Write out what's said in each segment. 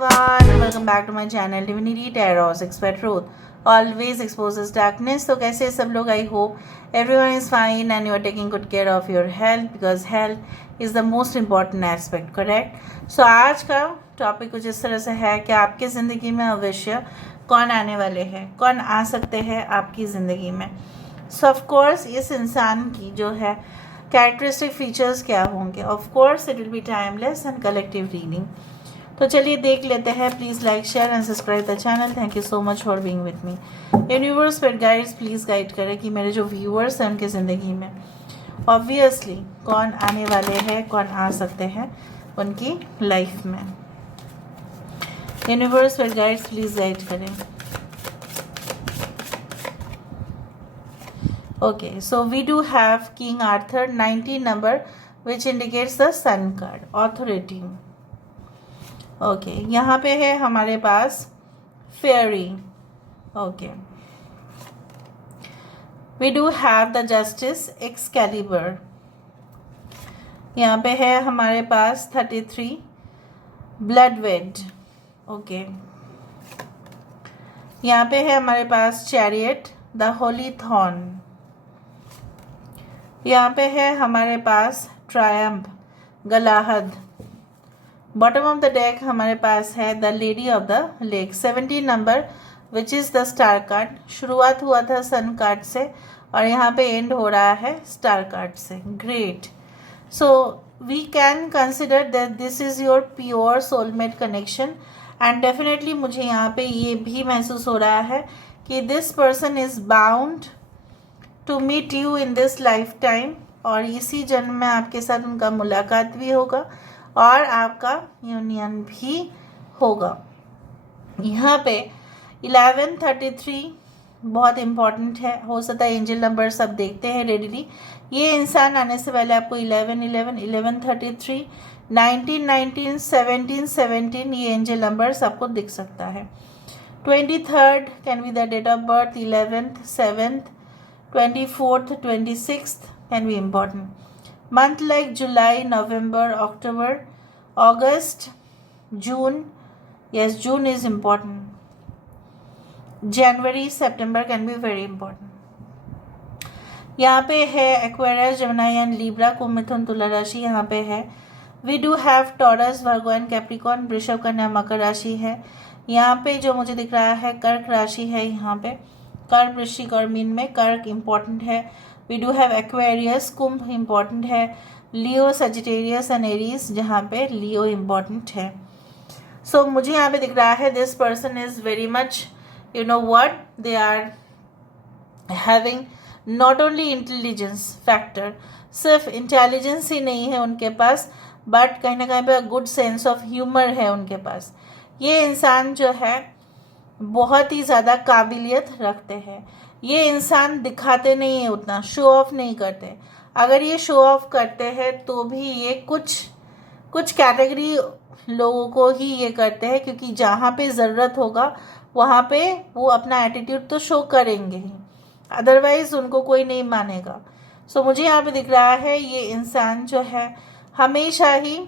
everyone, welcome back to my channel Divinity Tarot Expert Truth always exposes darkness. तो कैसे हैं सब लोग? I hope everyone is fine and you are taking good care of your health because health is the most important aspect, correct? So आज का topic कुछ इस तरह से है कि आपके ज़िंदगी में अवश्य कौन आने वाले हैं, कौन आ सकते हैं आपकी ज़िंदगी में. सो ऑफ कोर्स इस इंसान की जो है कैरेक्टरिस्टिक फीचर्स क्या होंगे. Of course it will be timeless and collective reading. तो चलिए देख लेते हैं. Please like share and subscribe the channel. Thank you so much for being with me. Universe pet guides please guide करें कि मेरे जो व्यूअर्स हैं उनकी ज़िंदगी में ऑब्वियसली कौन आने वाले हैं, कौन आ सकते हैं उनकी लाइफ में. Universe pet guides please guide करें. Okay, so we do have King Arthur 19 number which indicates the Sun card, authority. Okay, यहाँ पे है हमारे पास Fairy. Okay, we do have the Justice Excalibur. यहाँ पे है हमारे पास 33 Bloodwed. Okay, यहाँ पे है हमारे पास Chariot, the Holy Thorn. यहाँ पे है हमारे पास triumph, Galahad. Bottom of the deck हमारे पास है the lady of the lake 17 number which is the star card. शुरुआत हुआ था सन कार्ड से और यहाँ पे एंड हो रहा है स्टार कार्ड से. Great. So we can consider that this is your pure soulmate connection and definitely मुझे यहाँ पे ये भी महसूस हो रहा है कि this person is bound to meet you in this lifetime. और इसी जन्म में आपके साथ उनका मुलाकात भी होगा और आपका यूनियन भी होगा. यहाँ पे 1133 बहुत इम्पॉर्टेंट है. हो सकता है एंजल नंबर सब देखते हैं रेडीली. ये इंसान आने से पहले आपको 1111, 1133, 1919, 1717 ये एंजल नंबर आपको दिख सकता है. 23rd can be the date of birth. 11th, 7th, 24th, 26th can be important. Month like July, November, October, August, June. Yes, June is important. January, September can be very important. यहाँ पे है Aquarius, Gemini and Libra, कुंभ, मिथुन, तुला राशि यहाँ पे है. We do have Taurus, Virgo and Capricorn, वृषभ, कन्या, मकर राशि है. यहाँ पे जो मुझे दिख रहा है कर्क राशि है. यहाँ पे कर्क, वृश्चिक और मीन में कर्क इम्पॉर्टेंट है. वी डू हैव एक्वेरियस, कुंभ इम्पॉर्टेंट है. लियो, सजिटेरियस एंड एरीज जहाँ पे लियो इम्पॉर्टेंट है. सो मुझे यहाँ पे दिख रहा है this person is very much you know what they are having not only intelligence factor. सिर्फ इंटेलिजेंस ही नहीं है उनके पास बट कहीं ना कहीं पे गुड सेंस ऑफ ह्यूमर है उनके पास. ये इंसान जो है बहुत ही ज़्यादा काबिलियत रखते हैं. ये इंसान दिखाते नहीं है उतना, शो ऑफ नहीं करते. अगर ये शो ऑफ करते हैं तो भी ये कुछ कैटेगरी लोगों को ही ये करते हैं क्योंकि जहाँ पे ज़रूरत होगा वहाँ पे वो अपना एटीट्यूड तो शो करेंगे ही, अदरवाइज उनको कोई नहीं मानेगा. सो मुझे यहाँ पे दिख रहा है ये इंसान जो है हमेशा ही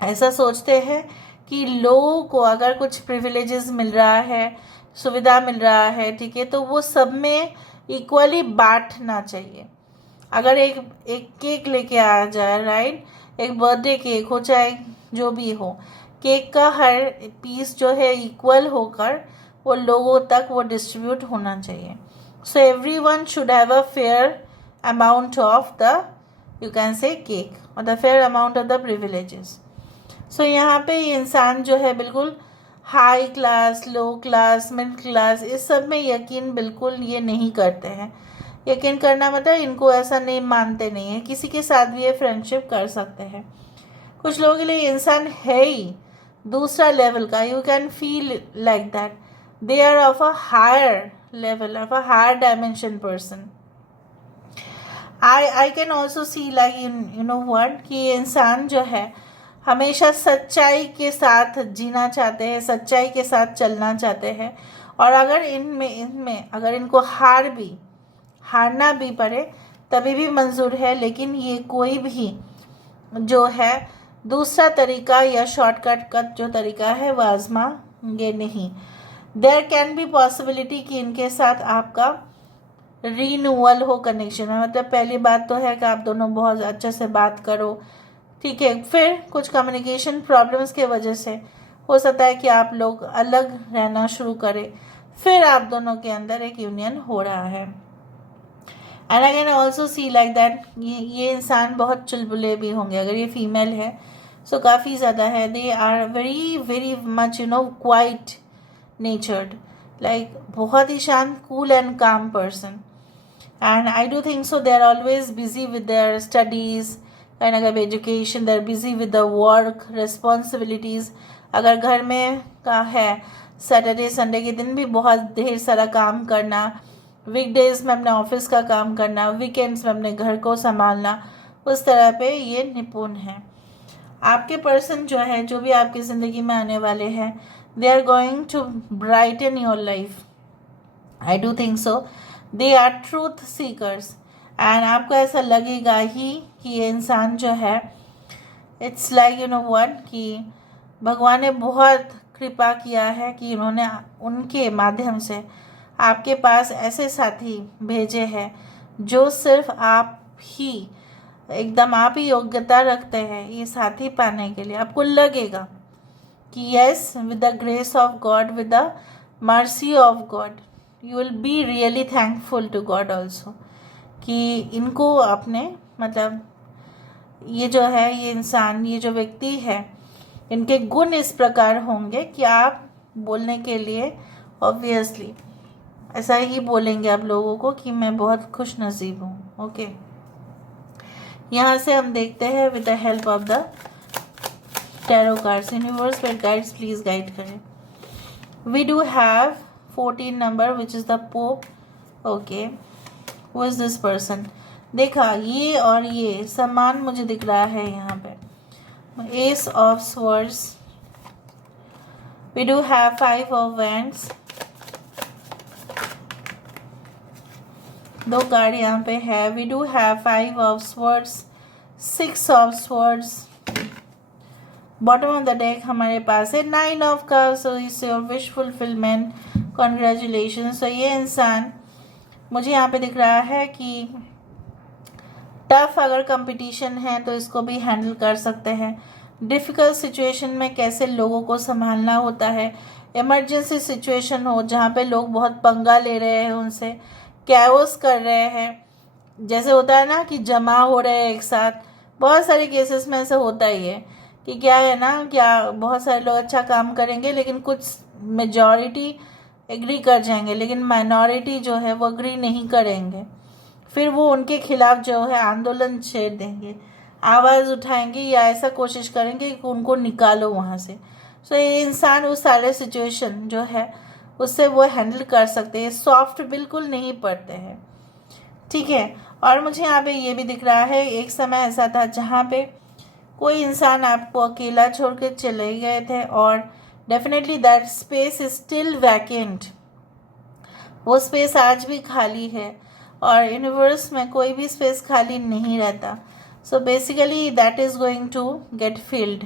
ऐसा सोचते हैं कि लोगों को अगर कुछ प्रिविलेजेस मिल रहा है, सुविधा मिल रहा है, ठीक है, तो वो सब में इक्वली बांटना चाहिए. अगर एक केक लेके आ जाए, राइट, एक बर्थडे केक हो चाहे जो भी हो, केक का हर पीस जो है इक्वल होकर वो लोगों तक वो डिस्ट्रीब्यूट होना चाहिए. So everyone should have a fair amount of the you can say cake और the fair amount of the privileges. So यहाँ पे इंसान जो है बिल्कुल high class, low class, middle class इस सब में यकीन बिल्कुल ये नहीं करते हैं. यकीन करना मतलब इनको ऐसा नहीं मानते नहीं है. किसी के साथ भी ये फ्रेंडशिप कर सकते हैं. कुछ लोगों के लिए इंसान है ही दूसरा लेवल का. You can feel like that they are of a higher level, of a higher dimension person. I can also see like you know what कि ये इंसान जो है हमेशा सच्चाई के साथ जीना चाहते हैं, सच्चाई के साथ चलना चाहते हैं. और अगर इनमें अगर इनको हारना भी पड़े तभी भी मंजूर है. लेकिन ये कोई भी जो है दूसरा तरीका या शॉर्टकट का जो तरीका है वो आजमाएंगे नहीं। देयर कैन बी पॉसिबिलिटी कि इनके साथ आपका रीन्यूअल हो कनेक्शन में। मतलब पहली बात तो है कि आप दोनों बहुत अच्छे से बात करो, ठीक है। फिर कुछ कम्युनिकेशन प्रॉब्लम्स के वजह से हो सकता है कि आप लोग अलग रहना शुरू करें, फिर आप दोनों के अंदर एक यूनियन हो रहा है। And I can also see like that ये इंसान बहुत चुलबुले भी होंगे। अगर ये फीमेल है सो काफ़ी ज़्यादा है। They are very very much quiet natured, like बहुत ही शांत, cool and calm person. And I do think so. They are always busy with their studies, kind of education. They are busy with the work responsibilities. अगर घर में का है, Saturday Sunday के दिन भी बहुत ढेर सारा काम करना, वीकडेज में अपने ऑफिस का काम करना, वीकेंड्स में अपने घर को संभालना, उस तरह पे ये निपुण है। आपके पर्सन जो है, जो भी आपकी ज़िंदगी में आने वाले हैं, they are going to brighten your life. I do think so. They are truth seekers. And आपको ऐसा लगेगा ही कि ये इंसान जो है, इट्स लाइक व्हाट, कि भगवान ने बहुत कृपा किया है कि उन्होंने उनके माध्यम से आपके पास ऐसे साथी भेजे हैं जो सिर्फ आप ही, एकदम आप ही योग्यता रखते हैं ये साथी पाने के लिए। आपको लगेगा कि yes, with the grace of God, with the mercy of God, you will be really thankful to God also कि इनको अपने, मतलब ये जो है, ये इंसान, ये जो व्यक्ति है, इनके गुण इस प्रकार होंगे कि आप बोलने के लिए ऑब्वियसली ऐसा ही बोलेंगे आप लोगों को कि मैं बहुत खुश नसीब हूँ। ओके, यहाँ से हम देखते हैं with the help of the tarot cards. Universe पर गाइड्स प्लीज गाइड करें। We do have 14 number which is the Pope. Okay, who is this person? देखा, ये और ये समान मुझे दिख रहा है यहाँ पे। Ace of swords, we do have 5 of wands, दो कार्ड यहाँ पे है। We do have 5 of swords, 6 of swords. Bottom of the deck हमारे पास है 9 of cups. So it's your wish fulfilment, congratulation. So ये इंसान मुझे यहाँ पे दिख रहा है कि टफ अगर कंपटीशन है तो इसको भी हैंडल कर सकते हैं। डिफ़िकल्ट सिचुएशन में कैसे लोगों को संभालना होता है, इमरजेंसी सिचुएशन हो जहाँ पे लोग बहुत पंगा ले रहे हैं, उनसे कैओस कर रहे हैं, जैसे होता है ना कि जमा हो रहे हैं एक साथ। बहुत सारे केसेस में ऐसा होता ही है कि क्या है ना, क्या बहुत सारे लोग अच्छा काम करेंगे लेकिन कुछ मेजॉरिटी एग्री कर जाएंगे, लेकिन माइनॉरिटी जो है वो एग्री नहीं करेंगे। फिर वो उनके खिलाफ जो है आंदोलन छेड़ देंगे, आवाज़ उठाएंगे या ऐसा कोशिश करेंगे कि उनको निकालो वहाँ से। सो ये इंसान उस सारे सिचुएशन जो है उससे वो हैंडल कर सकते हैं, सॉफ्ट बिल्कुल नहीं पड़ते हैं, ठीक है। और मुझे यहाँ पे ये भी दिख रहा है, एक समय ऐसा था जहाँ पे कोई इंसान आपको अकेला छोड़ के चले गए थे और definitely that space is still vacant. वो स्पेस आज भी खाली है और यूनिवर्स में कोई भी स्पेस खाली नहीं रहता। So basically that is going to get filled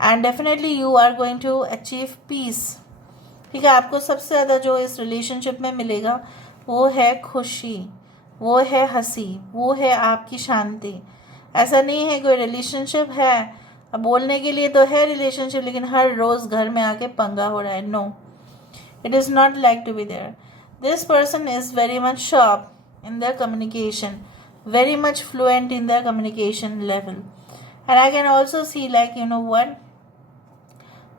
and definitely you are going to achieve peace, ठीक है। आपको सबसे ज़्यादा जो इस रिलेशनशिप में मिलेगा वो है खुशी, वो है हंसी, वो है आपकी शांति। ऐसा नहीं है कोई रिलेशनशिप है, अब बोलने के लिए तो है रिलेशनशिप, लेकिन हर रोज़ घर में आके पंगा हो रहा है। No, it is not like to be there. This person is very much sharp in their communication, very much fluent in their communication level, and I can also see like what,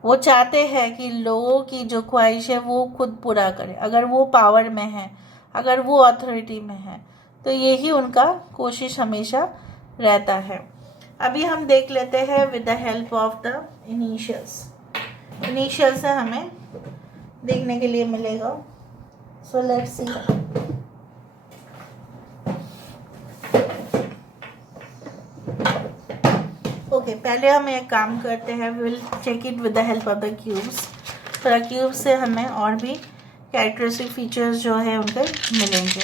वो चाहते हैं कि लोगों की जो ख्वाहिश है वो खुद पूरा करे। अगर वो पावर में है, अगर वो अथॉरिटी में है, तो यही उनका कोशिश हमेशा रहता है। अभी हम देख लेते हैं with the help of the initials. Initial से हमें देखने के लिए मिलेगा। So let's see. ओके, पहले हम एक काम करते हैं, will check it with the help of the cubes. थोड़ा क्यूब से हमें और भी कैरेक्टरिस्टिक फीचर्स जो है उनके मिलेंगे।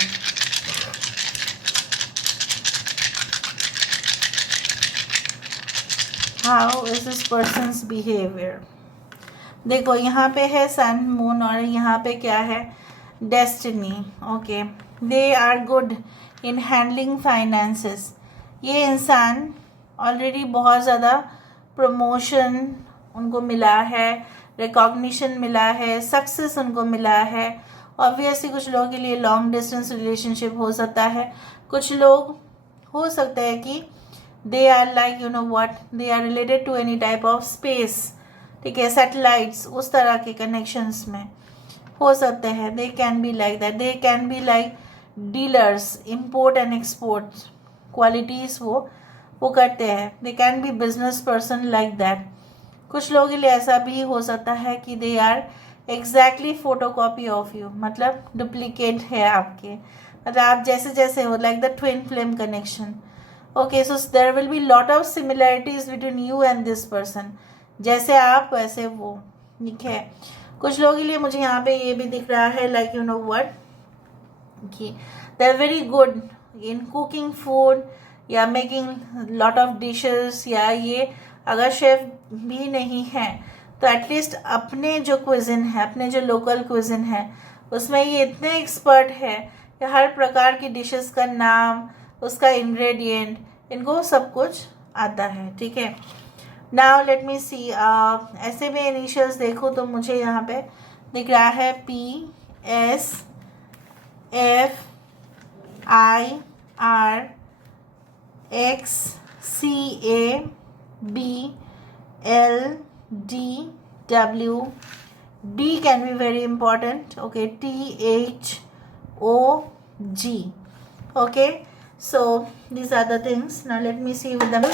How is this persons behaviour. देखो यहाँ पे है सन मून और यहाँ पे क्या है, destiny. Okay, they are good in handling finances. ये इंसान ऑलरेडी बहुत ज़्यादा प्रमोशन उनको मिला है, रिकॉग्निशन मिला है, सक्सेस उनको मिला है। ऑब्वियसली कुछ लोगों के लिए लॉन्ग डिस्टेंस रिलेशनशिप हो सकता है, कुछ लोग हो सकता है कि they are like you know what, they are related to any type of space, ठीक है, सैटेलाइट्स, उस तरह के कनेक्शंस में हो सकते हैं। They can be like that, they can be like dealers, import and export qualities वो करते हैं। They can be business person like that. कुछ लोगों के लिए ऐसा भी हो सकता है कि they are exactly photocopy of you, मतलब डुप्लीकेट है आपके, मतलब आप जैसे जैसे हो, like the twin flame connection. Okay, so there will be lot of similarities between you and this person, जैसे आप वैसे वो, ठीक है। कुछ लोगों के लिए मुझे यहाँ पे ये भी दिख रहा है लाइक यू नो व्हाट, कि they are very good in cooking food या मेकिंग लॉट ऑफ डिशेस, या ये अगर शेफ भी नहीं है तो एटलीस्ट अपने जो क्विज़न है, अपने जो लोकल क्विज़न है उसमें ये इतने एक्सपर्ट है कि हर प्रकार की डिशेस का नाम, उसका इंग्रेडिएंट, इनको सब कुछ आता है, ठीक है। नाउ लेट मी सी, ऐसे में इनिशियल्स देखो तो मुझे यहाँ पे दिख रहा है PSFIR XCABLDW. D can be very important. Okay, THOG. Okay, so these are the things. Now let me see with them.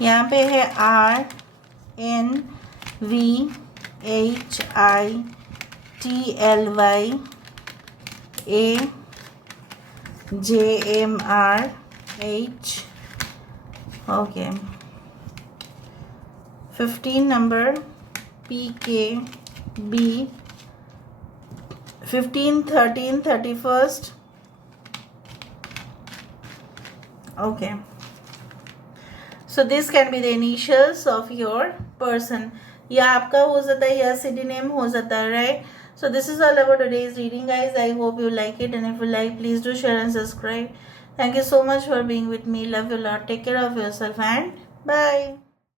यहाँ पे है RNVHITLYAJMRH. okay, 15 number PKB, 15, 13, 31st. okay, so this can be the initials of your person. या आपका हो सकता है, या city name हो सकता है, right. So this is all about today's reading, guys. I hope you like it, and if you like, please do share and subscribe. Thank you so much for being with me. Love you a lot. Take care of yourself and bye.